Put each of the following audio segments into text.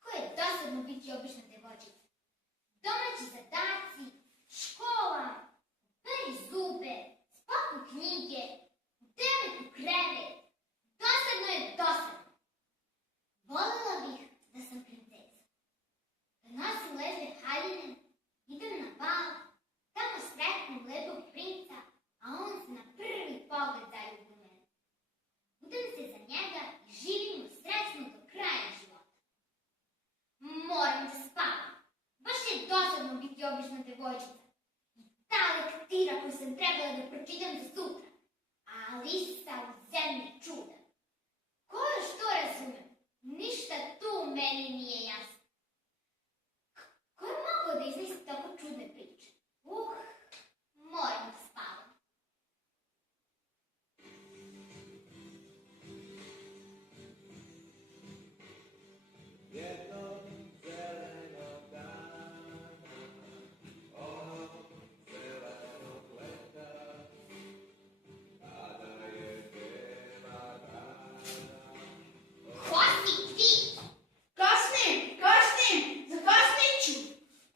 Kako je dosadno biti obična devojčica. Domaći zadaci, škola, peri zube, spakuj knjige, devet u krevet. Dosadno je dosadno. Volela bih da sam princeza. Da nosim ležne haljine, idem na bal, tamo sretnem lepog princa, a on se na prvi pogled zaljubi u mene. Udam se za njega i živimo srećno do kraja života. Moram da spavam. Baš je dosadno biti obična devojčica. I ta lektira koju sam trebala da pročitam za sutra. Alisa u zemlji čuda. Ko još to razumem? Ništa tu meni nije jasno. Ko je mogao da iznese tako čudne priče? Moram da spavam. Jednog zelenog dana, ovog zelenog leta, kada je bela dana. Ko si ti? Kasnim, zakasnit ću.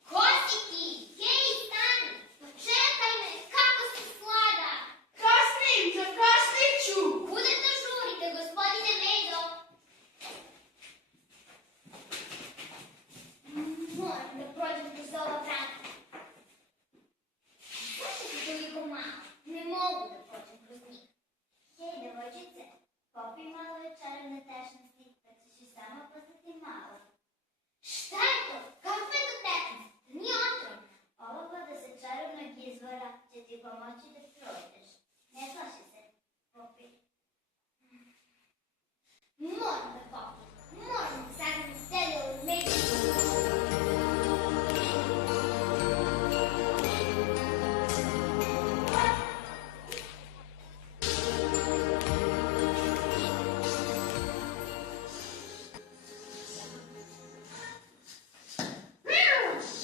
Ko si ti? Hej, stani! Počekaj me, kako si slaga! Zakasnit ću. Kuda to žurite, gospodine Medo? Moram da prođem kroz ova vrata. Zašto su toliko malo? Ne mogu da prođem kroz njih. Hej, devojčice, popij malo večeravne tečnosti, pa ćeš i sama postati malo. Šta je to? Kakva je to tečnost? Nije otrovna. Ova voda sa čarobnog izvora će ti pomoći da prođeš. Ne plaši se, popij. Moram da popijem. Moram da sadim sebe u među.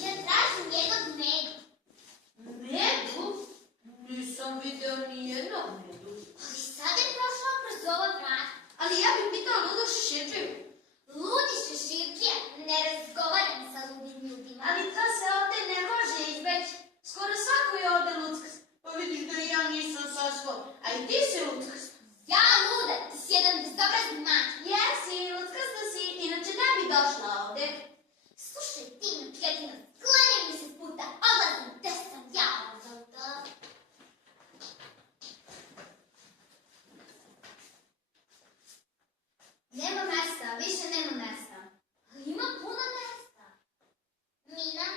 Ja tražim njegov Medu. Medu? Nisam video nijednog medu. Ali sad je prošla kroz ova vrata. Ali ja bih pitala Ludo Šeširčevu. Ludi Šeširkija, ne razgovaram sa ludim ljudima. Ali to se ovde ne može izbeći. Skoro svako je ovde luckas. Pa vidiš da i ja nisam sasko. A i ti si luckas. Ja luda, ti si jedan bezobrazni mač. Jesi, luckas da si, inače ne bi došla ovde. Slušaj ti, Nukijetina, sklanjaj mi se s puta, odlazim, gde sam ja luda. Nema mesta, više nema mesta. Ali ima puno mesta. Mina?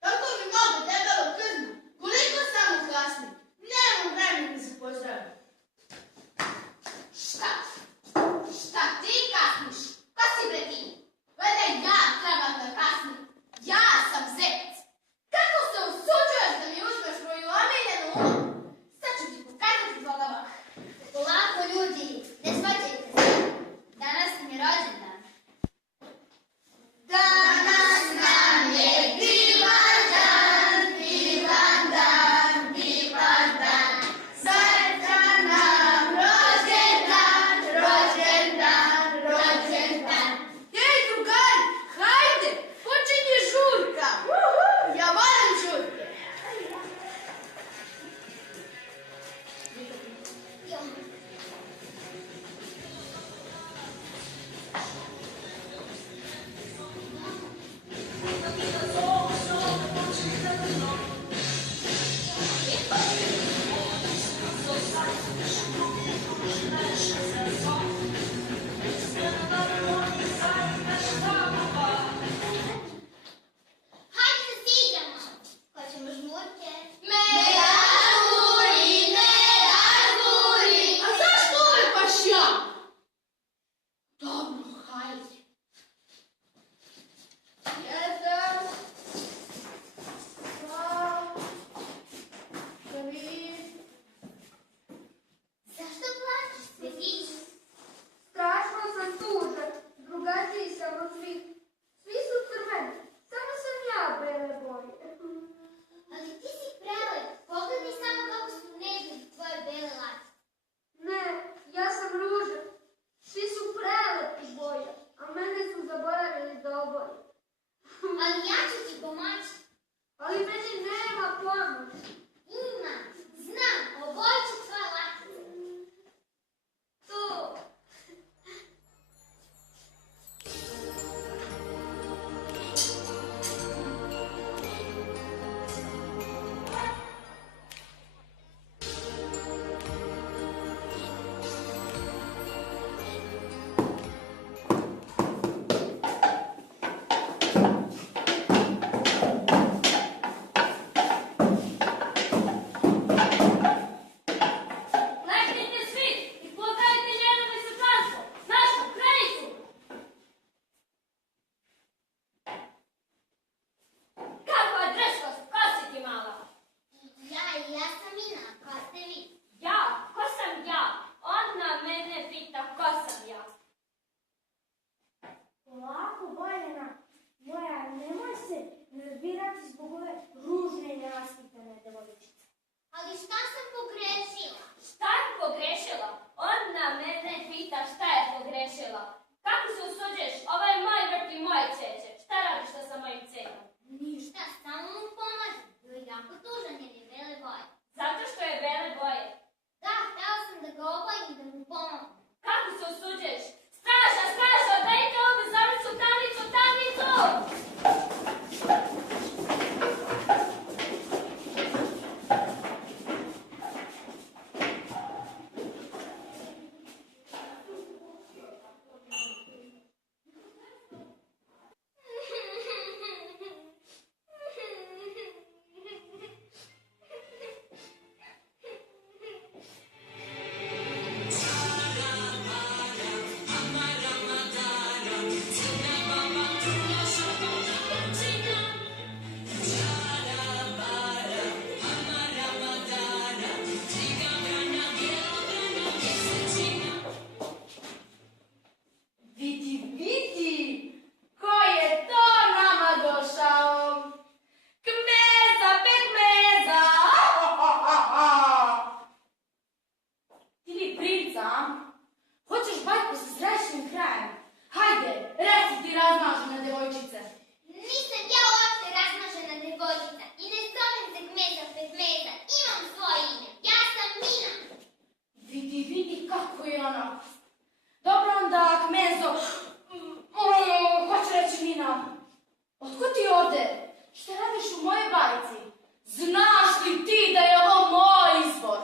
Tako mi mogu debelo krzno. Koliko samo kasni? Nemam vremena da se pozdravim. Šta? Šta ti kasniš? Ko si bre ti? Valjda ja trebam da kasnim. Ja sam zec. Kako se usuđuješ da mi uzmeš moju omiljenu ulogu? Sad ću ti pokazati zlogava. Polako ljudi, ne svađajte se. Danas mi je rođendan. Danas nam je divan dan, divan dan, divan dan. Srećan Ali šta sam pogrešila? Šta je pogrešila? Ona mene pita šta je pogrešila. Kako se usuđuješ? Ovo je moj vrt i moje cveće. Šta radiš to sa mojim cvjetom? Ništa, samo mu pomažem. Bio je jako tužan jer je bele boje. Zato što je bele boje. Da, htjela sam da ga obojim i da mu pomognem. Kako se usuđuješ? Straža, straža, dajte ovu zoricu, tamnicu, tamnicu! Vidi, vidi, ko je to nama došao? Kmeza, pekmeza! Ti li princa, a? Hoćeš bajku sa srećnim krajem? Hajde, reci ti razmažena devojčice. Nisam ja uopšte razmažena devojčica i ne zovem se Kmeza Pekmeza. Imam svoje ime. Ja sam Mina. Vidi, vidi kako je ona. Dobro onda, Kmezo, hoću reći Mina. Otko ti ovde? Šta radiš u mojoj bajci? Znaš li ti da je ovo moj izvor?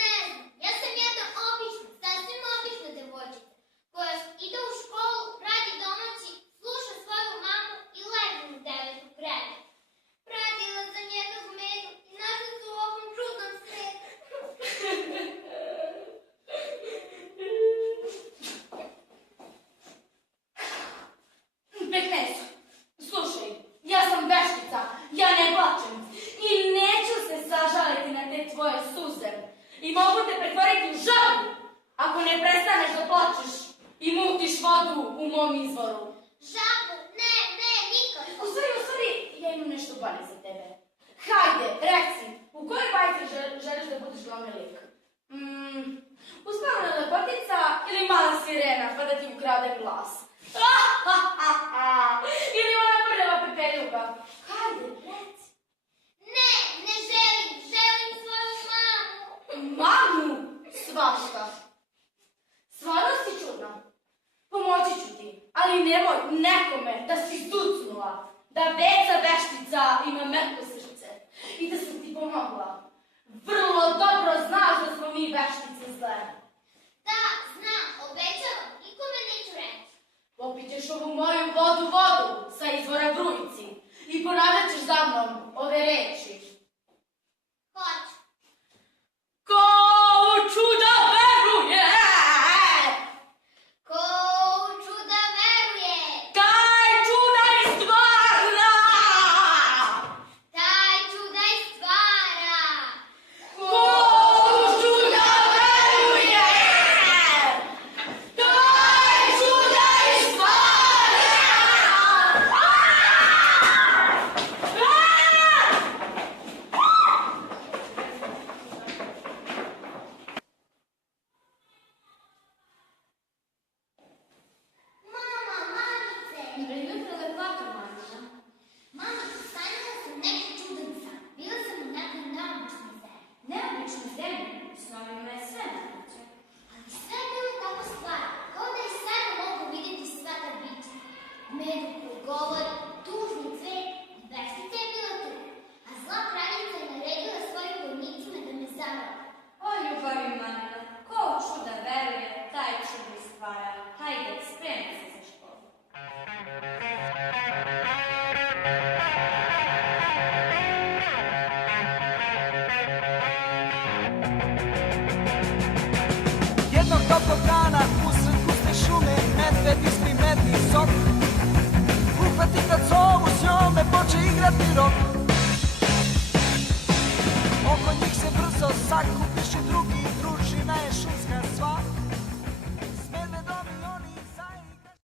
Ne znam, ja sam jedna obična, sasvim obična devojčica koja ide u školu, radi domaći, sluša svoju mamu i legne u 9 u krevet. Pratila sam jednog Medu i našla se u ovom čudnom svetu. Pekmezo, slušaj, ja sam veštica, ja ne plačem i neću se sažaliti na te tvoje suze i mogu te pretvoriti u žabu ako ne prestaneš da plačeš i mutiš vodu u mom izvoru. Žabu, ne, nikako. U stvari, ja imam nešto bolje za tebe. Hajde, reci, u kojoj bajci želiš da budeš glavni lik? Uspavana lepotica ili mala sirena pa da ti ukrade glas? Ili ona prljava pepeljuga? Hajde, reci. Ne želim svoju mamu. Mamu? Svašta. Stvarno si čudna. Pomoći ću ti, ali nemoj nekome da si zucnula, da Beca veštica ima meko srce i da sam ti pomogla. Vrlo dobro znaš da smo mi veštice zle. Da, znam, obećavam, nikome neću reći. Popit ćeš ovu moju vodu sa izvora Grujici i ponavljat ćeš za mnom ove reči. Hoću. Ko u čuda veruje, Ko u čuda veruje, taj čuda i stvara. taj čuda i stvara. Ko u čuda veruje, taj čuda i stvara. Mamice. Dobro jutro, lepato, Marina. Mamice, sanjala sam neki čudan san. Bila sam u nekoj neobičnoj zemlji. Neobične zemlje, s novima je sve moguće. Ali sve je bilo tako stvarno, kao da i sada mogu vidjeti sva ta bića. Medu koji govori, tužni cvet i veštica je bila tu. A zla kraljica je naredila svojim vojnicima da me zavara. O ljubavi Marina, ko u čuda veruje, taj čuda i stvara. Hajde, spremi se za školu. Jednog toplog dana usred guste šume medved ispri medni sok. Uhvati kacovu s njome poče igrati rok. Oko njih se brzo sakupi